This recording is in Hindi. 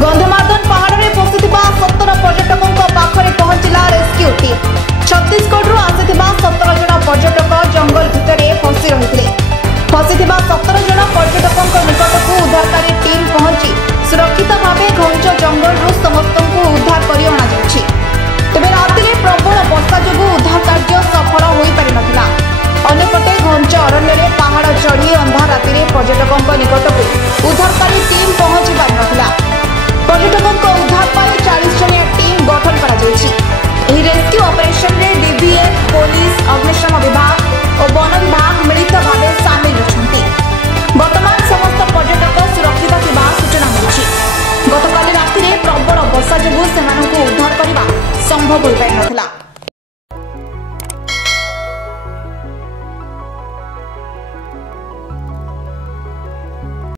गंधमार्दन पहाड़ में फसिथिबा 17 पर्यटकों पाखरे पहुंचला रेस्क्यू टीम। छत्तीसगढ़ आसिथिबा 17 जन पर्यटक जंगल भितर फसी रहिथिले।